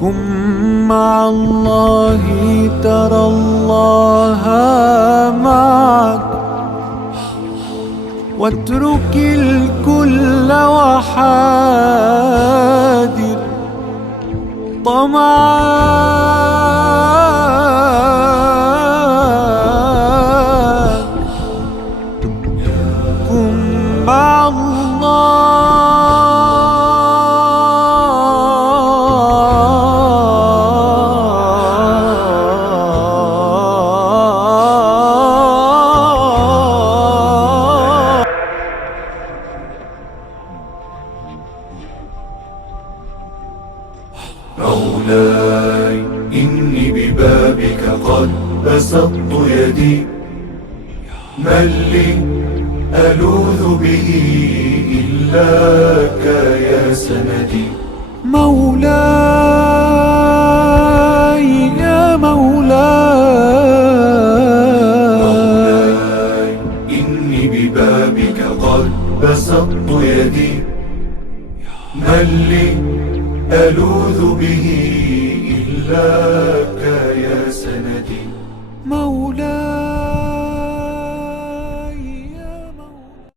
كن مع الله ترى الله معك، واترك الكل وحاذر طمعك. كن مع مولاي إني ببابك قد بسطت يدي، من لي ألوذ به إلاك يا سندي. مولاي يا مولاي، إني ببابك قد بسطت يدي، من لي ألوذ به إلاك يا سندي. مولاي